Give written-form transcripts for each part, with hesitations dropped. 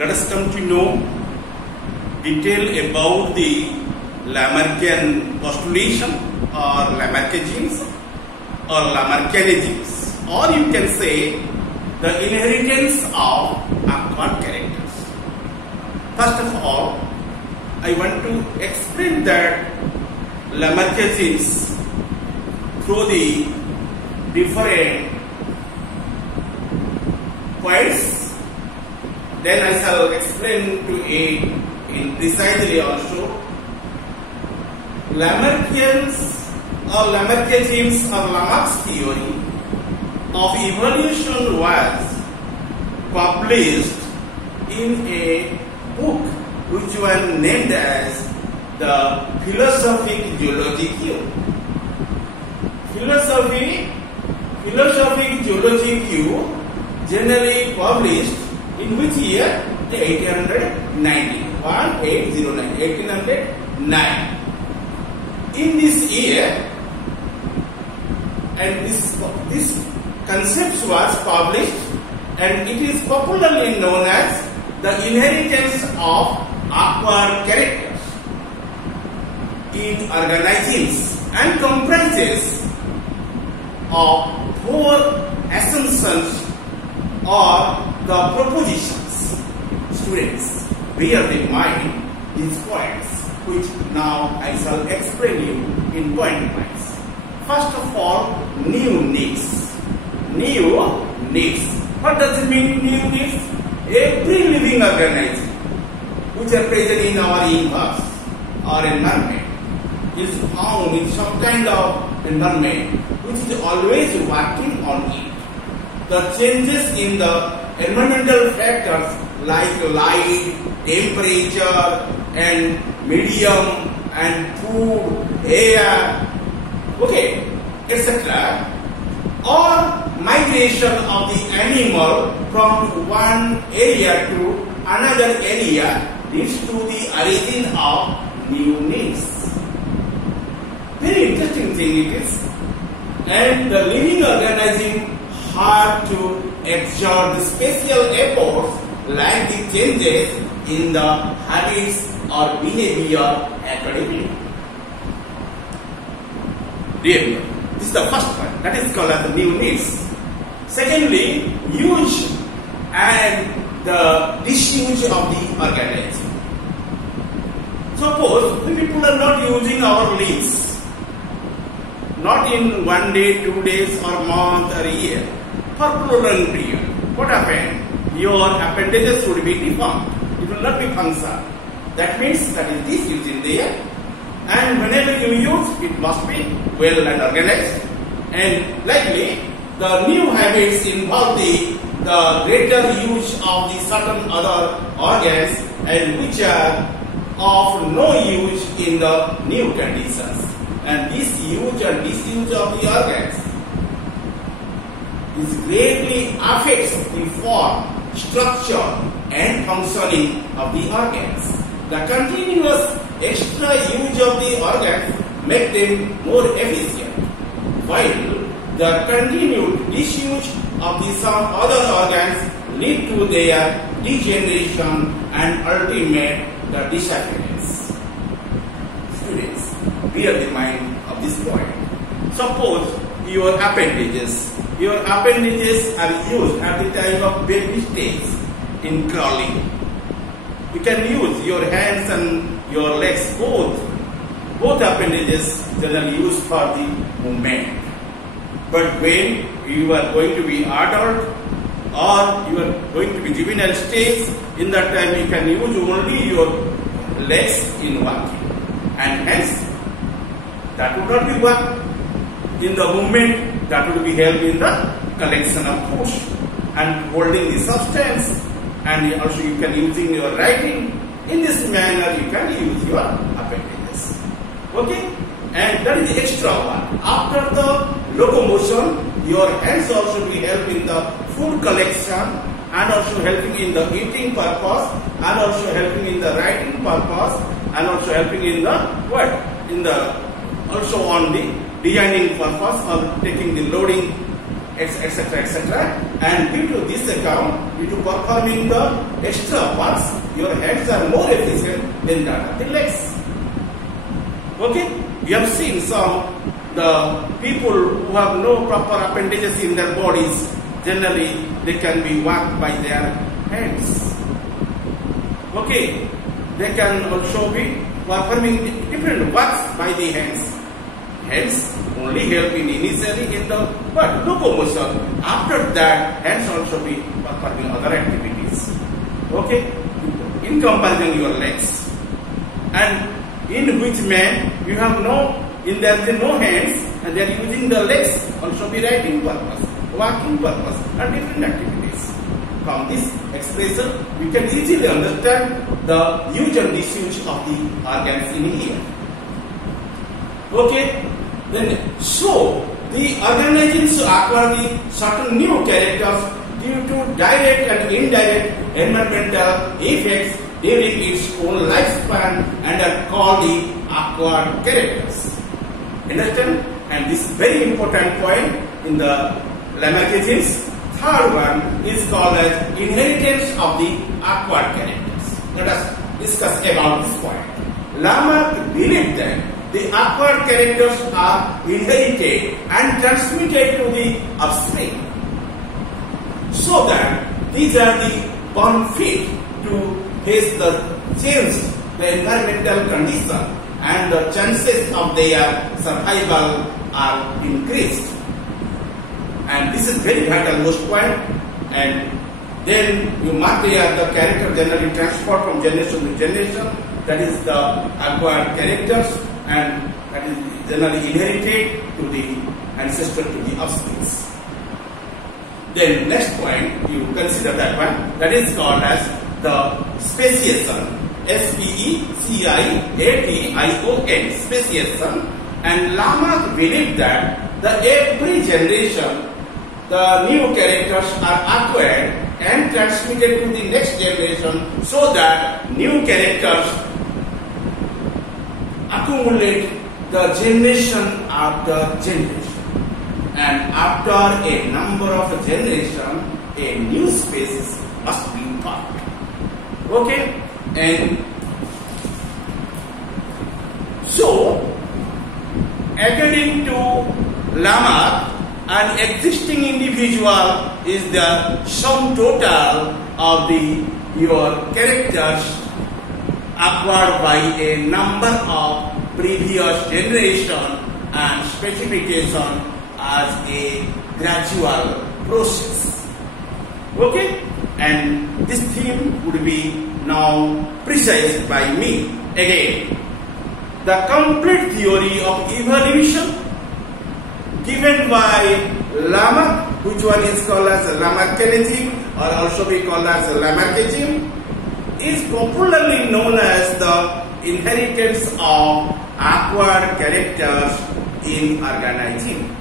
let us come to know detail about the Lamarckian postulation or Lamarckianism or Lamarckianisms, or you can say the inheritance of acquired characters. First of all, I want to explain that Lamarckianisms through the different points. Then I shall explain to it in precisely also. Lamarckians or Lamarckianisms or Lamarck's theory of evolution was published in a book which was named as the Philosophic Zoologique. Philosophic Zoologique generally published in which year? 1809. In this year, and this concept was published, and it is popularly known as the inheritance of acquired characters in organisms, and comprises of 4 assumptions or the propositions. Students, bear in mind these points, which now I shall explain you in point points. First of all, new needs. New needs. What does it mean, new needs? Every living organism which are present in our universe or environment is found in some kind of environment which is always working on it. The changes in the environmental factors like light, temperature, and medium, and food, air, okay, etc., or migration of the animal from one area to another area leads to the origin of new needs. Very interesting thing it is. And the living organism have to exert the special efforts like the changes in the habits or behavior accordingly. Really, this is the first one, that is called as the new needs. Secondly, use and the disuse of the organism. Suppose the people are not using our leaves, not in 1 day, 2 days, or month, or year, for prolonged period. What happened? Your appendages would be deformed. It will not be functional. That means that is disuse in there. And whenever you use, it must be well and organized. And likely, the new habits involve the greater use of the certain other organs, and which are of no use in the new conditions. And this use and disuse of the organs is greatly affects the form, structure, and functioning of the organs. The continuous extra use of the organs make them more efficient, while the continued disuse of the some other organs lead to their degeneration and ultimate the disappearance. Students, bear in mind of this point. Suppose your appendages are used at the time of baby stage in crawling. You can use your hands and your legs, both appendages generally used for the movement. But when you are going to be adult or you are going to be juvenile stage, in that time you can use only your legs in walking, and hence that would not be work in the movement, that would be help in the collection of push and holding the substance, and also you can using your writing. In this manner you can use your appendages. Okay, and that is the extra one. After the locomotion, your hands also will help in the food collection, and also helping in the eating purpose, and also helping in the writing purpose, and also helping in the what? In the also on the designing purpose or taking the loading etc., etc. And due to this account, due to performing the extra works, your hands are more efficient than that of the legs. Okay, you have seen the people who have no proper appendages in their bodies. Generally, they can be worked by their hands. Okay, they can also be performing different works by the hands. Hands only help initially in the locomotion. After that, hands also be performing other activities. Okay, in comparison your legs. And in which man you have there is no hands and they are using the legs also be writing purpose, walking purpose and different activities. From this expression, we can easily understand the use and disuse of the organs in here. Okay, then so the organisms acquire the certain new characters due to direct and indirect environmental effects during its own lifespan and are called the acquired characters. Understand? And this is very important point in the Lamarckisms. Third one is called as inheritance of the acquired characters. Let us discuss about this point. Lamarck believed that the acquired characters are inherited and transmitted to the offspring, so that these are the born fit to face the change, the environmental condition, and the chances of their survival are increased. And this is very vital most point. And then you mark there the character generally transferred from generation to generation. That is the acquired characters, and that is generally inherited to the ancestor, to the offspring. Then next point, you consider that one. That is called as the speciation. S-P-E-C-I-A-T-I-O-N, speciation. And Lamarck believed that every generation, the new characters are acquired and transmitted to the next generation, so that new characters accumulate the generation after generation. And after a number of generations, a new species must be formed. Okay? And so, according to Lamarck, an existing individual is the sum total of your characters acquired by a number of previous generation and specification as a gradual process. Okay? And this theme would be now precised by me. Again, the complete theory of evolution given by Lamarck, which one is called as Lamarckism or also be called as Lamarckism, is popularly known as the inheritance of acquired characters in organism.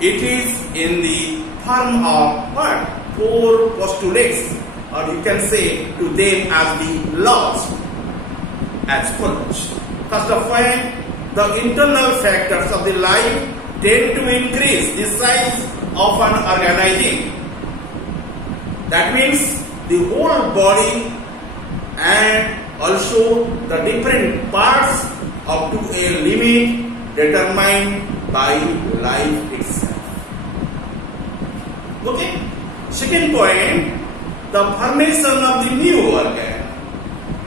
It is in the form of what? 4 postulates, or you can say to them as the laws, as follows. First of all, the internal factors of the life tend to increase the size of an organism. That means the whole body and also the different parts up to a limit determined by life itself. Okay? Second point, the formation of the new organ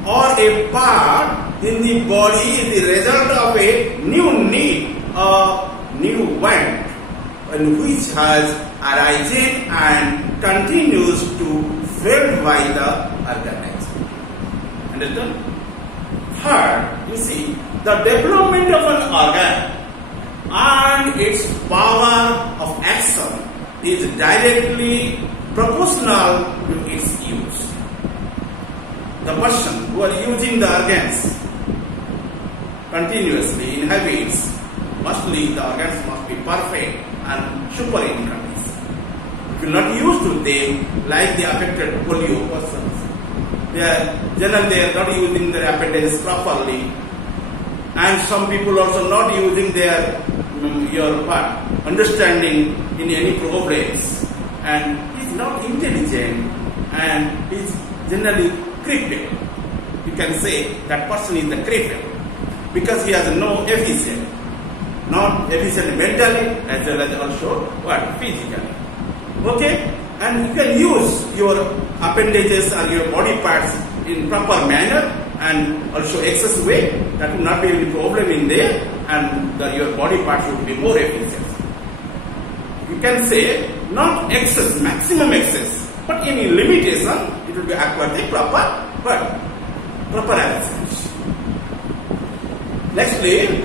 or a part in the body is the result of a new need, a new want, and which has arisen and continues to fed by the organism. Understand? Third, you see, the development of an organ and its power of action is directly proportional to its use. The person who are using the organs continuously in habits, mostly the organs must be perfect and super in condition. If you are not used to them, like the affected polio persons, they are not using their appendages properly, and some people also not using their your part, understanding in any problems, and is not intelligent and is generally crippled. You can say that person is the cripple because he has no efficient, not efficient mentally as well as also what physically. Okay, and you can use your appendages or your body parts in proper manner and also excess way. That will not be any problem in there, and your body parts would be more efficient. You can say not excess, maximum excess, but any limitation, it will be acquired the proper arrangement. Nextly,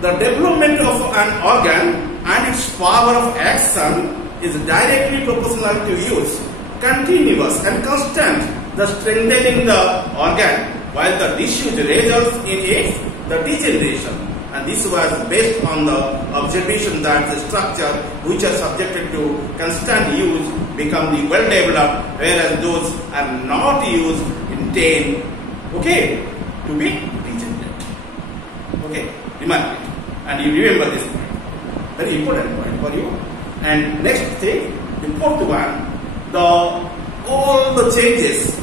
the development of an organ and its power of action is directly proportional to use, continuous and constant, the strengthening the organ, while the disease results in its the degeneration. And this was based on the observation that the structure which are subjected to constant use become the well developed, whereas those are not used intend, okay, to be degenerate. Okay, remark it. And you remember this point. Very important point for you. And next thing, the fourth one, all the changes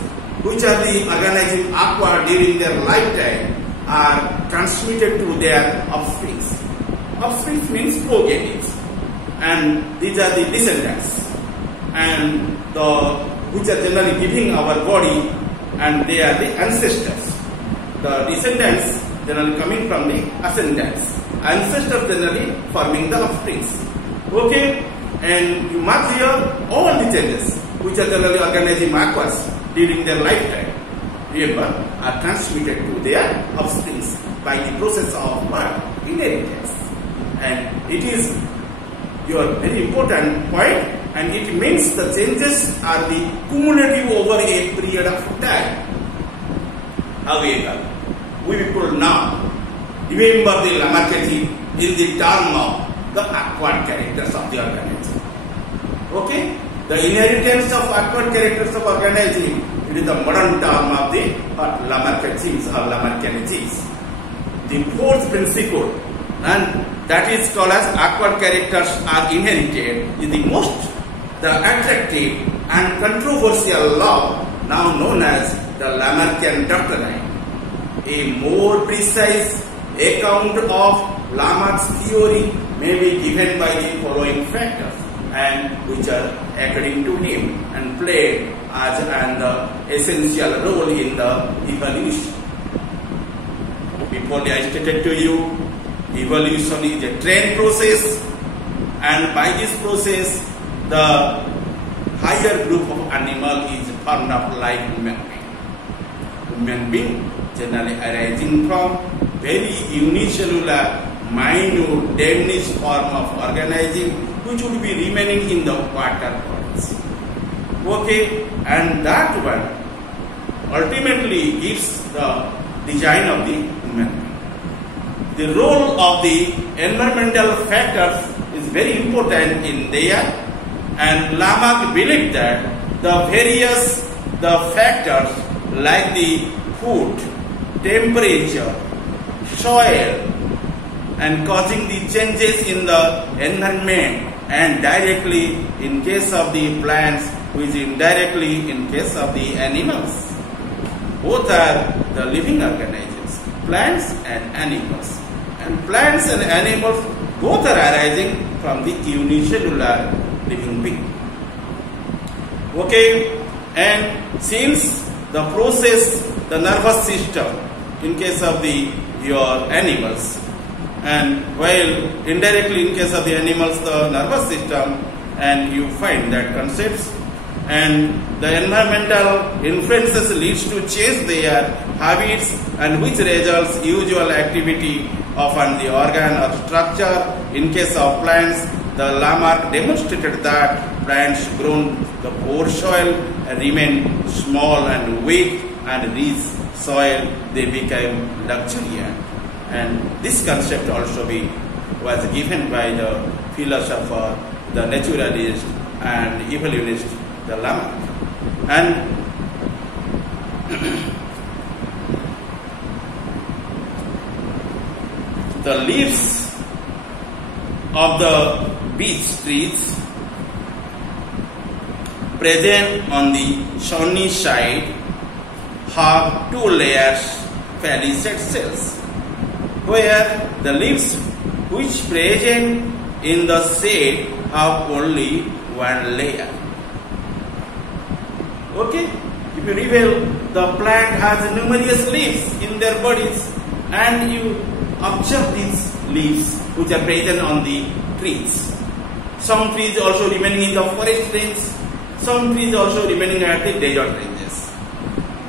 which are the organism acquire during their lifetime are transmitted to their offspring. Offspring means progenies, and these are the descendants, and which are generally giving our body, and they are the ancestors. The descendants generally coming from the ascendants. Ancestors generally forming the offspring. Okay, and you mark here all the changes which are generally organism acquires during their lifetime, remember, are transmitted to their offspring by the process of inheritance. And it is your very important point, and it means the changes are the cumulative over a period of time. However, we people now remember the Lamarckian in the term of the acquired characters of the organism. Okay? The inheritance of acquired characters of organism, it is the modern term of the Lamarckian or Lamarckianism. The fourth principle, and that is called as acquired characters are inherited, is the most attractive and controversial law now known as the Lamarckian doctrine. A more precise account of Lamarck's theory may be given by the following factors, and which are according to him and played as an essential role in the evolution. Before I stated to you, evolution is a trained process, and by this process the higher group of animal is formed up like human being. Human being generally arising from very unicellular, minute, diminished form of organism which would be remaining in the water bodies. Okay, and that one ultimately gives the design of the human being. The role of the environmental factors is very important in there, and Lamarck believed that the factors like the food, temperature, soil, and causing the changes in the environment, and directly in case of the plants, which indirectly in case of the animals. Both are the living organisms, plants and animals. And plants and animals both are arising from the unicellular living being. Okay, and since the process, the nervous system, in case of your animals, and while indirectly in case of the animals, the nervous system, and you find that concepts, and the environmental influences leads to change their habits, and which results usual activity of the organ or structure. In case of plants, the Lamarck demonstrated that plants grown the poor soil remain small and weak, and rich soil they became luxuriant. And this concept also was given by the philosopher, the naturalist and evolutionist, the Lamarck. And the leaves of the beech trees present on the sunny side have two layers palisade cells, where the leaves which present in the shade have only one layer. Okay, if you reveal, the plant has numerous leaves in their bodies, and you observe these leaves which are present on the trees. Some trees also remaining in the forest range, some trees also remaining at the desert ranges.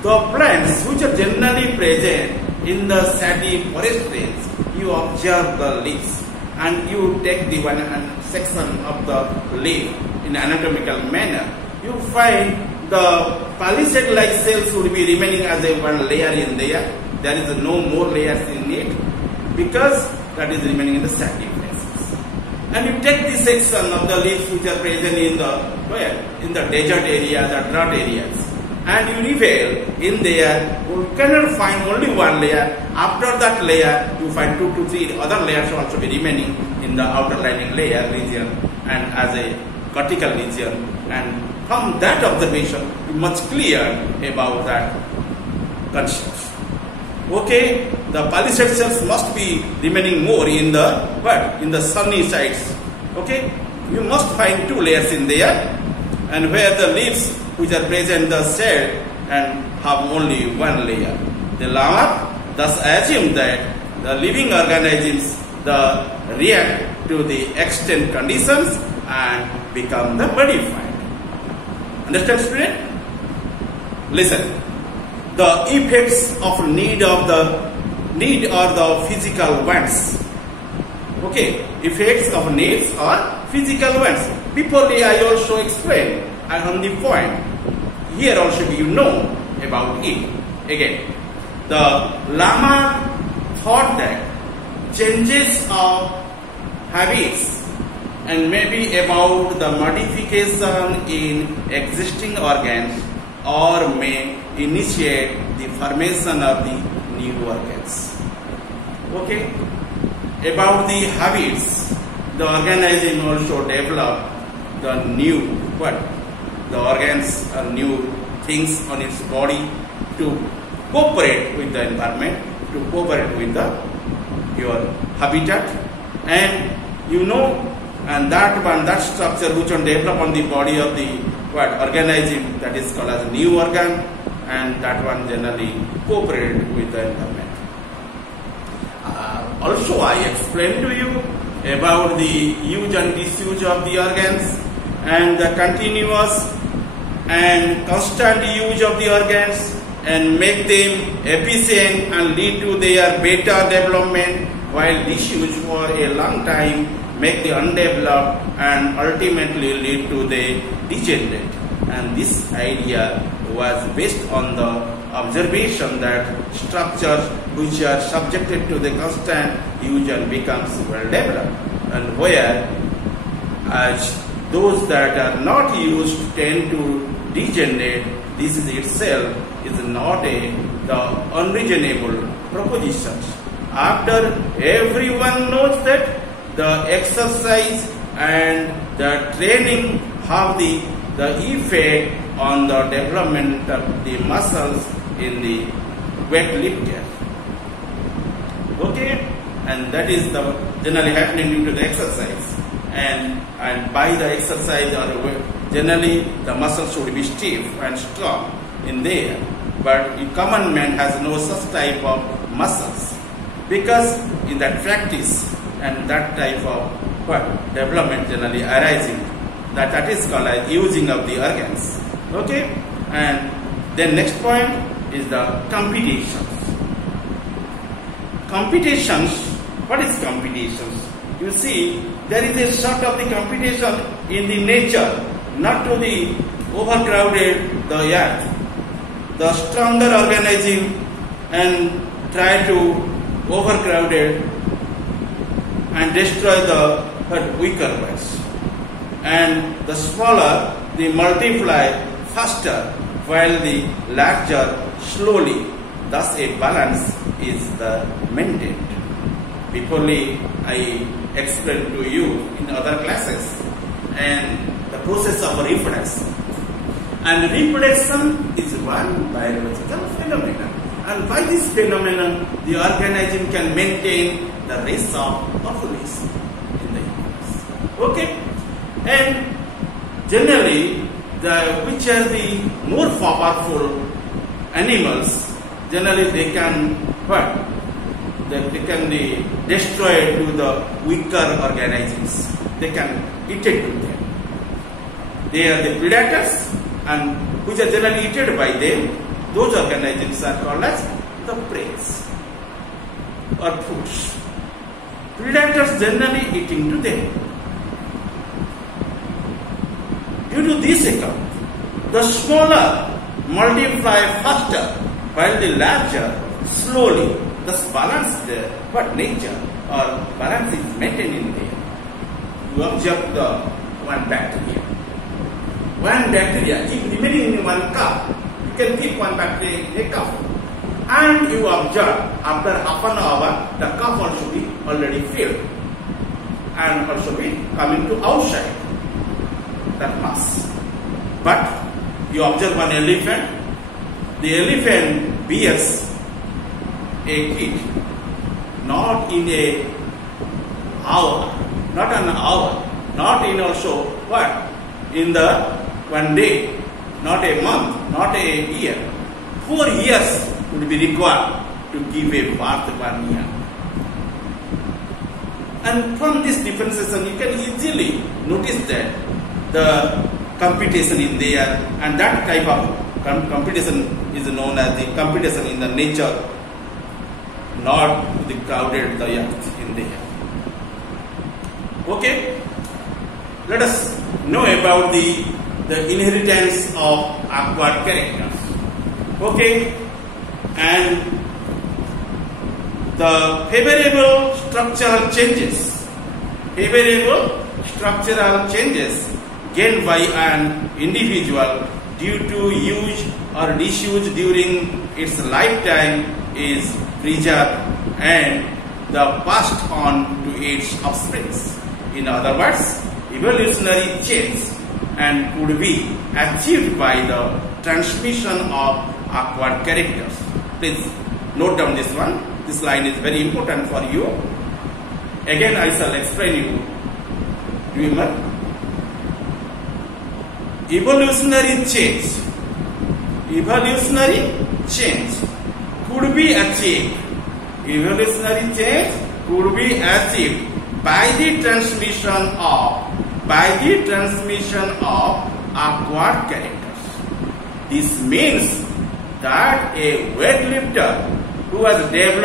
The plants which are generally present in the shady forest range, you observe the leaves and you take the one section of the leaf in anatomical manner. You find the palisade-like cells would be remaining as a one layer in there. There is no more layers in it because that is remaining in the shady places. And you take this section of the leaves which are present in the desert area, the drought areas, and you reveal in there. You cannot find only one layer. After that layer, you find 2 to 3 other layers also be remaining in the outer lining layer region and as a cortical region. And from that observation, you much clear about that concept. Okay, the palisade cells must be remaining more in the sunny sides. Okay, you must find 2 layers in there, and where the leaves which are present in the shade and have only 1 layer. The Lamarck thus assumed that the living organisms react to the extant conditions and become the modified. Understand, student? Listen. The effects of need or the physical wants. Okay, effects of needs or physical wants. Before I also explained on the point. Here also you know about it. Again, the Lamarck thought that changes of habits and maybe about the modification in existing organs or may initiate the formation of the new organs. Okay, about the habits, the organism also develop the new the organs or new things on its body to cooperate with the environment, to cooperate with your habitat, and and that structure which one develop on the body of the organism, that is called as new organ, and that one generally cooperate with the environment. Also, I explained to you about the use and disuse of the organs and the continuous and constant use of the organs and make them efficient and lead to their better development, while disuse for a long time make the undeveloped and ultimately lead to the degenerate. And this idea was based on the observation that structures which are subjected to the constant use and becomes well developed, and where as those that are not used tend to degenerate. This is itself is not the unreasonable proposition. After everyone knows that the exercise and the training have the effect on the development of the muscles in the weightlifter. Okay, and that is generally happening due to the exercise, and by the exercise or generally the muscles should be stiff and strong in there, but the common man has no such type of muscles, because in that practice and that type of development generally arising, that is called as using of the organs. Okay, and then next point is the competitions. Competitions. What is competitions? You see, there is a sort of the competition in the nature, not to the overcrowded the earth. The stronger organism and try to overcrowd it and destroy the weaker ones, and the smaller they multiply faster while the larger slowly. Thus a balance is maintained. Before I explained to you in other classes, and the process of reproduction. And reproduction is one biological phenomenon. And by this phenomenon, the organism can maintain the race of population in the universe. Okay? And generally, which are the more powerful animals, generally they can what? They can be destroyed to the weaker organisms. They can eat it to them. They are the predators, and which are generally eaten by them. Those organisms are called as the prey or foods. Predators generally eating to them. Due to this account, the smaller multiply faster, while the larger slowly. Thus balance there, but nature or balance is maintained in there. You observe the one bacteria. One bacteria, if remaining in one cup, you can keep one bacteria in a cup. And you observe after half an hour, the cup also be already filled and also be coming to outside that mass. But you observe one elephant. The elephant bears a kid, not in a hour, not an hour, not in also what? In the one day, not a month, not a year. 4 years would be required to give a birth 1 year. And from this differentiation, you can easily notice that the computation in there, and that type of computation is known as the computation in the nature, not the crowded the earth in there. Okay, let us know about the inheritance of acquired characters. Okay, and the favorable structural changes gained by an individual due to use or disuse during its lifetime is preserved and the passed on to its offspring. In other words, evolutionary change and could be achieved by the transmission of acquired characters. Please note down this one. This line is very important for you. Again, I shall explain you. Remember, evolutionary change could be achieved. Evolutionary change could be achieved by the transmission of acquired characters. This means that a weightlifter who has developed